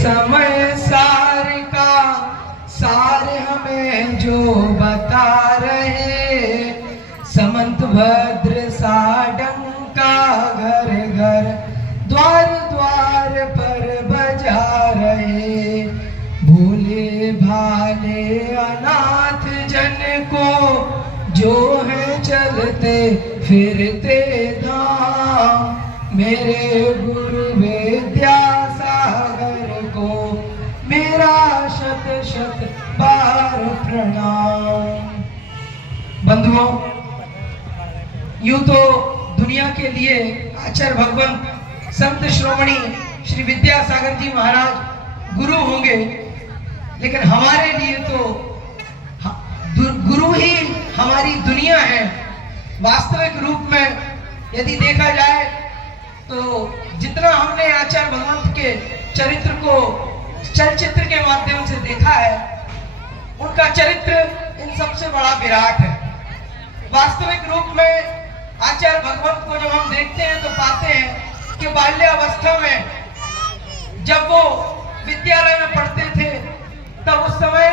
समय सार का सार हमें जो बता रहे, समंत भद्र साडंका घर घर द्वार द्वार पर बजा रहे। भोले भाले अनाथ जन को जो है चलते फिरते धाम, मेरे गुरु विद्यासागर को मेरा शत शत बार प्रणाम। बंधुओं, यूं तो दुनिया के लिए आचार्य भगवंत संत श्रोमणी श्री विद्यासागर जी महाराज गुरु होंगे, लेकिन हमारे लिए तो गुरु ही हमारी दुनिया है। वास्तविक रूप में यदि देखा जाए तो जितना हमने आचार्य भगवंत के चरित्र को चलचित्र के माध्यम से देखा है, उनका चरित्र इन सबसे बड़ा विराट है। वास्तविक रूप में आचार्य भगवंत को जब हम देखते हैं तो पाते हैं कि बाल्यावस्था में जब वो विद्यालय में पढ़ते थे तब उस समय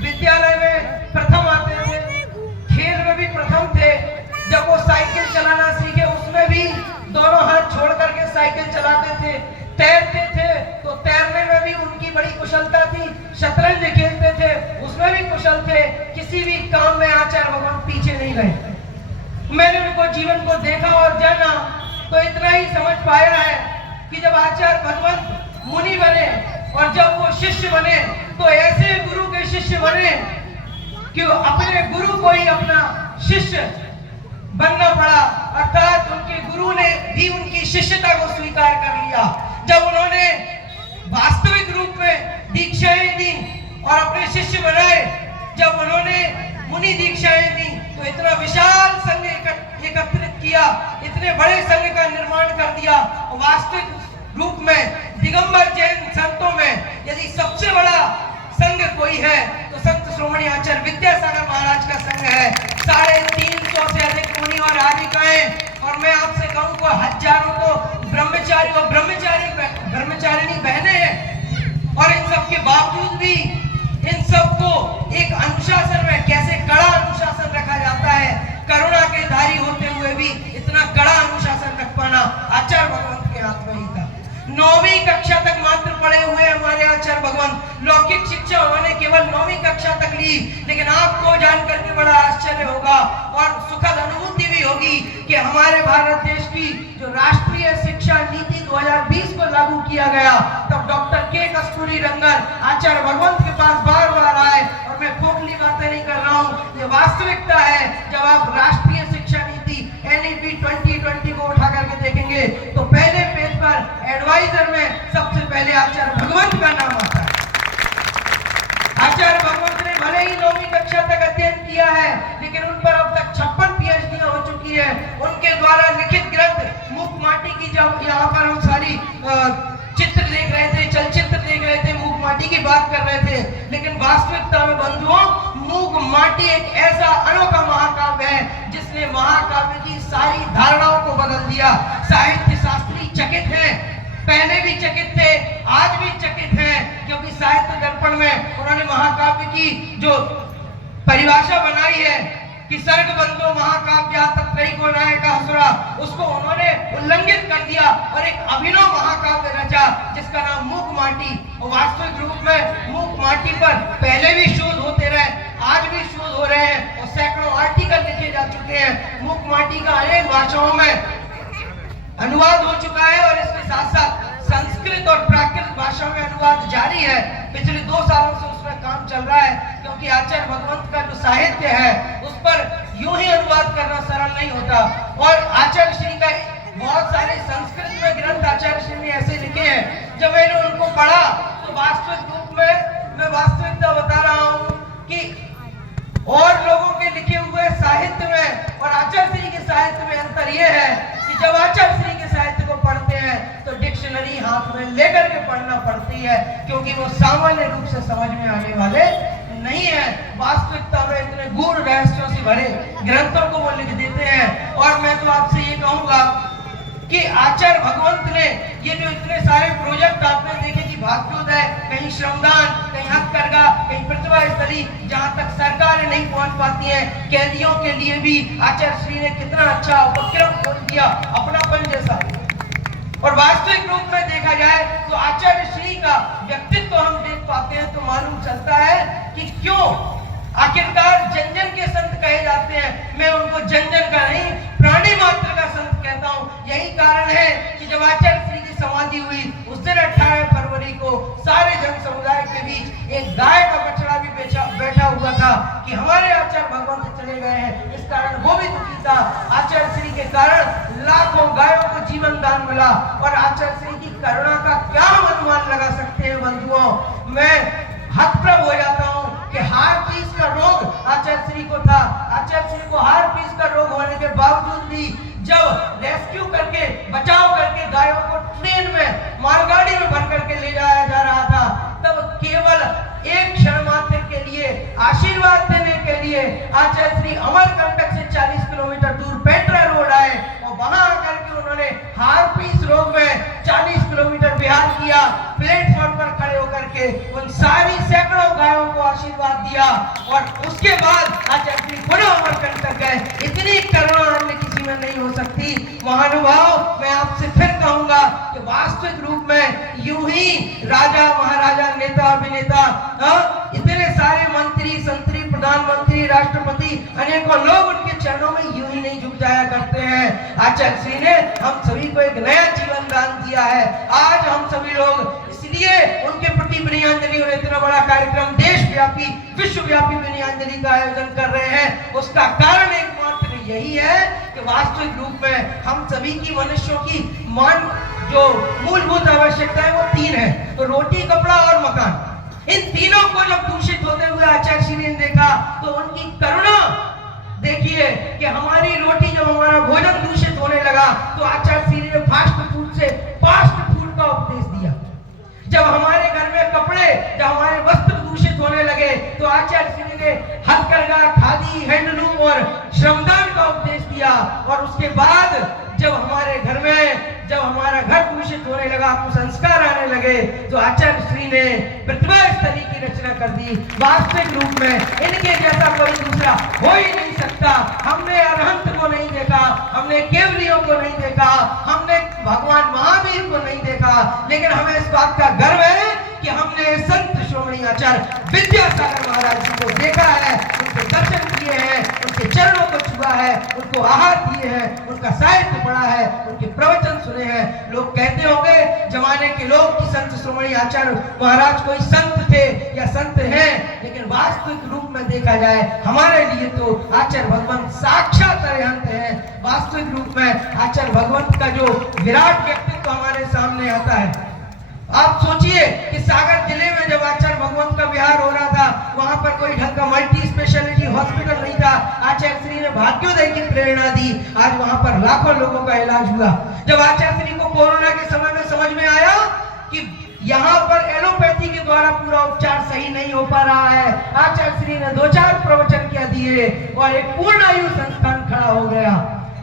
विद्यालय में प्रथम आते थे, खेल में भी प्रथम थे। जब वो साइकिल चलाना सीखे उसमें भी दोनों हाथ छोड़ करके साइकिल चलाते थे। तैरते थे तो तैरने में भी उनकी बड़ी कुशलता थी। शतरंज खेलते थे उसमें भी कुशल थे। किसी भी काम में आचार्य भगवंत पीछे नहीं रहे। मैंने उनको जीवन को देखा और जाना तो इतना ही समझ पाया है कि जब आचार्य भगवंत मुनि बने और जब वो शिष्य बने तो ऐसे गुरु के शिष्य बने कि अपने गुरु को ही अपना शिष्य बनना पड़ा, अर्थात उनके गुरु ने भी उनकी शिष्यता को स्वीकार कर लिया। जब उन्होंने वास्तविक रूप में दीक्षाएं दी और अपने शिष्य बनाए, जब उन्होंने मुनि दीक्षाएं दी तो इतना विशाल संघ एकत्रित किया, इतने बड़े संघ का निर्माण कर दिया। वास्तविक रूप में दिगंबर जैन संतों में यदि सबसे बड़ा संघ कोई है तो संत श्रोमणी आचार्य विद्यासागर महाराज का संघ है। 350 से अधिक मुनि और आधिकाएं, और मैं आपसे कहूं को हजारों को ब्रह्मचारी और ब्रह्मचारिणी बहनें हैं। और इन सब के बावजूद भी इन सबको एक अनुशासन में, कैसे कड़ा अनुशासन रखा जाता है, करुणा के धारी होते हुए भी इतना कड़ा अनुशासन रख पाना आचार्य भगवंत के हाथ में ही था। 9वीं कक्षा तक मात्र पढ़े हुए हमारे आचार्य भगवंत, लौकिक शिक्षा उन्होंने केवल 9वीं कक्षा तक ली। लेकिन आपको जानकर के बड़ा आश्चर्य होगा और सुखद अनुभूति भी होगी कि हमारे भारत देश की जो राष्ट्रीय शिक्षा नीति 2020 को लागू किया गया, तब डॉक्टर के कस्तूरी रंगन आचार्य भगवंत के पास बार बार आए। और मैं खोखली बातें नहीं कर रहा हूँ, ये वास्तविकता है। जब आप राष्ट्रीय शिक्षा नीति NEP 2020 को उठा करके देखेंगे तो पहले पेज पर एडवाइजर में सबसे पहले आचार्य भगवंत का नाम आता है। आचार्य भगवंत ने भले ही 9वीं कक्षा तक अध्ययन किया है, लेकिन उन पर अब तक 56 PhD हो चुकी है। उनके द्वारा लिखित ग्रंथ मूक माटी की, जब यहाँ पर हम सारी चित्र देख रहे थे, चलचित्र देख रहे थे, मूक माटी की बात कर रहे थे, लेकिन वास्तविकता में बंधुओं मूक माटी एक ऐसा अनोखा महाकाव्य है जिसने महाकाव्य की सारी धारणाओं को बदल दिया। साहित्य शास्त्री चकित हैं, पहले भी चकित थे, आज भी चकित हैं, क्योंकि साहित्य दर्पण में उन्होंने महाकाव्य की जो परिभाषा बनाई है कि सर्ग बंधो महाकाव्य तत्रैको नायका असुरा, उसको उन्होंने उल्लंघित कर दिया और एक अभिनव महाकाव्य रचा जिसका नाम मूक माटी। और वास्तविक रूप में मूक माटी पर पहले भी शोध होते रहे, आज भी शोध हो रहे हैं और सैकड़ों आर्टिकल लिखे जा चुके हैं। मूक माटी का अनेक भाषाओं में अनुवाद हो चुका है और इसके साथ साथ संस्कृत और प्राकृत भाषा में अनुवाद जारी है। पिछले 2 सालों से उसमें काम चल रहा है, क्योंकि आचार्य भगवंत का जो साहित्य है उस पर यूं ही अनुवाद करना सरल नहीं होता। और आचार्य श्री का बहुत सारे संस्कृत में ग्रंथ आचार्य श्री ने ऐसे लिखे हैं, जब मैंने उनको पढ़ा तो वास्तविक रूप में मैं वास्तविकता बता रहा हूँ कि और लोगों के लिखे हुए साहित्य में और आचार्य श्री के साहित्य में अंतर यह है कि जब आचार्य श्री के साहित्य को पढ़ते हैं तो डिक्शनरी हाथ में लेकर के पढ़ना पड़ती है, क्योंकि वो सामान्य रूप से समझ में आने वाले नहीं है। वास्तविकता में इतने गूढ़ रहस्यों से भरे ग्रंथों को वो लिख देते हैं। और मैं तो आपसे ये कहूंगा कि आचार्य भगवंत ने ये जो इतने सारे प्रोजेक्ट आपने देखे कि भाग्य श्रमदान, कहीं हथकरघा, कहीं प्रतिभा स्थली, जहाँ तक सरकारें नहीं पहुंच पाती हैं, कैदियों के लिए भी आचार्य श्री ने कितना अच्छा उपक्रम खोल दिया, अपनापन जैसा। और वास्तविक रूप में देखा जाए तो आचार्य श्री का व्यक्तित्व हम देख पाते हैं तो मालूम चलता है कि क्यों आखिरकार जन जन के संत कहे जाते हैं। मैं उनको जन जन का नहीं, प्राणी मात्र का संत कहता हूँ। यही कारण है कि जब आचार्य श्री की समाधि हुई उस दिन 18 फरवरी को सारे जन समुदाय के बीच एक गाय का बछड़ा भी बैठा हुआ था कि हमारे आचार्य भगवान से चले गए हैं। इस कारण वो भी दुखी था। आचार्य श्री के कारण लाखों गायों को जीवन दान मिला। और आचार्य श्री की करुणा का क्या हम अनुमान लगा सकते हैं बंधुओं। मैं हतप्रभ हो जाता हूँ कि हार्ट पीस का रोग आचार्य श्री को था। आचार्य श्री को हार्ट पीस का रोग होने के बावजूद भी जब रेस्क्यू करके बचाव करके गायों को ट्रेन में मालगाड़ी में भर करके ले जाया जा रहा था, तब केवल एक क्षण मात्र के लिए आशीर्वाद देने के लिए आचार्य श्री अमरकंटक से 40 किलोमीटर दूर पेट्रा रोड आए और वहां आकर के उन्होंने हार्ट पीस रोग में 40 किलोमीटर विहार किया। प्लेटफॉर्म पर खड़े होकर के उन सारी सैकड़ों गायों को आशीर्वाद दिया और उसके बाद आचार्य श्री पुनः अमरकंटक गए। इतनी करुणा अन्य किसी में नहीं हो सकती। महानुभाव, मैं आपसे फिर कहूंगा कि वास्तविक रूप में यूं ही राजा महाराजा नेता अभिनेता इतने सारे मंत्री संतरी प्रधानमंत्री राष्ट्रपति अनेकों लोग उनके चरणों में यूं ही नहीं झुक जाया करते हैं। आचार्य श्री ने हम सभी को एक नया जीवन दान दिया है। आज हम सभी लोग इसलिए उनके प्रति विनयाञ्जलि और इतना बड़ा कार्यक्रम देशव्यापी विश्वव्यापी विनयाञ्जलि का आयोजन कर रहे हैं। उसका कारण एकमात्र यही है कि वास्तविक रूप में हम सभी की मनुष्यों की जो मूलभूत आवश्यकता है वो 3 है, तो रोटी कपड़ा और मकान। इन तीनों को जब दूषित होते हुए आचार्य श्री ने देखा तो उनकी करुणा देखिए कि हमारी रोटी जब हमारा भोजन दूषित होने लगा तो आचार्य श्री ने फास्ट फूड से फास्ट फूड का उपदेश दिया। जब हमारे घर में कपड़े, जब हमारे वस्त्र दूषित होने लगे तो आचार्य श्री ने हथकरघा, खादी, हैंडलूम और श्रमदान का उपदेश दिया। और उसके बाद जब हमारे घर में जब हमारा घर दूषित होने लगा, कुसंस्कार आने लगे, तो आचार्य श्री ने प्रतिभा स्थली की रचना कर दी। वास्तविक रूप में इनके जैसा कोई दूसरा हो ही नहीं सकता। हमने अरहंत को नहीं देखा, हमने केवलियों को नहीं देखा, हमने भगवान महावीर को नहीं देखा, लेकिन हमें इस बात का गर्व है कि हमने संत श्रोमणी आचार्य विद्यासागर महाराज जी को देखा है, उनके दर्शन किए हैं, उनके चरणों को छुआ है, उनको आहार दिए हैं, उनका साहित्य पढ़ा है, उनके प्रवचन सुने हैं। लोग कहते होंगे जमाने के लोग कि संत श्रोमणी आचार्य महाराज कोई संत थे या संत हैं, लेकिन वास्तविक रूप में देखा जाए हमारे लिए तो आचार्य भगवंत साक्षात अरिहंत है। वास्तविक रूप में आचार्य भगवंत का जो विराट व्यक्तित्व हमारे सामने आता है। आप सोचिए कि सागर जिले में जब आचार्य भगवंत का विहार हो रहा था, वहां पर कोई ढंग का मल्टी स्पेशलिटी हॉस्पिटल नहीं था। आचार्य श्री ने भाग्योदय की प्रेरणा दी, आज वहां पर लाखों लोगों का इलाज हुआ। जब आचार्य श्री को कोरोना के समय में समझ में आया कि यहाँ पर एलोपैथी के द्वारा पूरा उपचार सही नहीं हो पा रहा है, आचार्य श्री ने 2-4 प्रवचन किया दिए और एक पूर्णायु संस्थान खड़ा हो गया।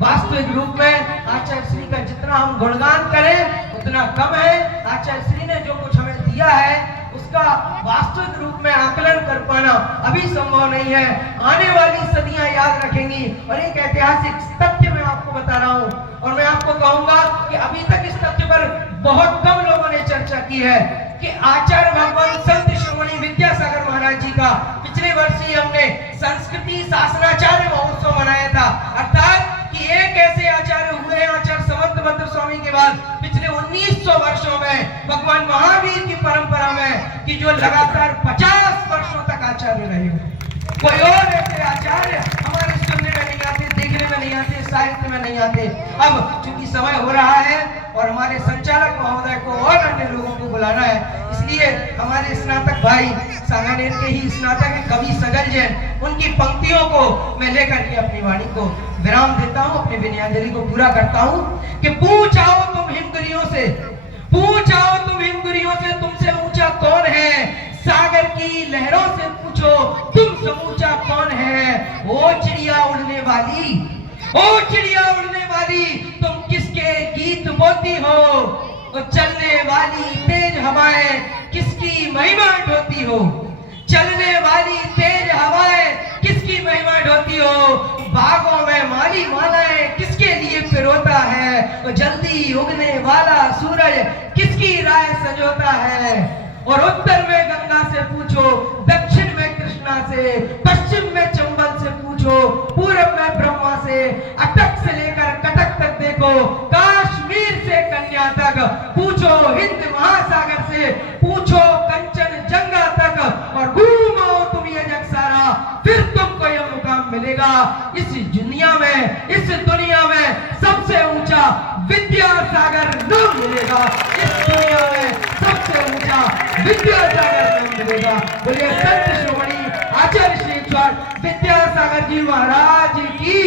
वास्तविक रूप में आचार्य श्री का जितना हम गुणगान करें उतना कम है। आचार्य श्री ने जो कुछ हमें दिया है उसका वास्तविक रूप में आकलन कर पाना अभी संभव नहीं है। आने वाली सदियां याद रखेंगी। और एक ऐतिहासिक तथ्य मैं आपको बता रहा हूं और मैं आपको कहूंगा कि अभी तक इस तथ्य पर बहुत कम लोगों ने चर्चा की है कि आचार्य भगवान संत श्रोमणी विद्यासागर महाराज जी का पिछले वर्ष ही हमने संस्कृति शासनाचार्य महोत्सव मनाया था। अर्थात कि एक ऐसे आचार्य हुए आचार्य समर्थभद्र स्वामी के बाद पिछले 1900 वर्षों में भगवान महावीर की परंपरा में कि जो लगातार 50 वर्षों तक आचार्य रहे। कोई और ऐसे आचार्य हमारे सुनने में नहीं आते, देखने में नहीं आते, साहित्य में नहीं आते। अब चूंकि समय हो रहा है और हमारे संचालक महोदय को और अन्य लोगों को बुलाना है, इसलिए हमारे स्नातक भाई सांगानेर के ही स्नातक कवि सगल जैन, उनकी पंक्तियों को मैं लेकर के अपनी वाणी को विराम देता हूँ, अपनी विनयाञ्जलि को पूरा करता हूँ कि पूछ आओ तुम हिमगिरियों से, पूछ आओ तुम हिमगिरियों से, तुमसे ऊंचा कौन है? सागर की लहरों से पूछो तुम समूचा कौन है? ओ चिड़िया उड़ने वाली, ओ चिड़िया उड़ने वाली, तुम किसके गीत बोती हो? ओ चलने वाली तेज हवाएं किसकी किसकी महिमा ढोती हो, चलने वाली तेज हवाएं किसकी महिमा ढोती हो, बागों में माली मालाएं किसके लिए पिरोता है, और जल्दी उगने वाला सूरज किसकी राह सजोता है। और उत्तर में गंगा से पूछो, दक्षिण में कृष्णा से, पश्चिम में चंबल से पूछो, पूरब में ब्रह्मा से, अटक से लेकर कटक तक देखो, कश्मीर से कन्या तक पूछो, हिंद महासागर से पूछो, कंचनजंगा तक, और घूमो तुम ये जग सारा, फिर तुमको यह मुकाम मिलेगा। इस दुनिया में सबसे ऊंचा विद्यासागर नाम मिलेगा, इस दुनिया में सबसे ऊंचा विद्यासागर नाम मिलेगा। बोलिए संत श्रोमणी आचार्य श्री विद्यासागर जी महाराज की।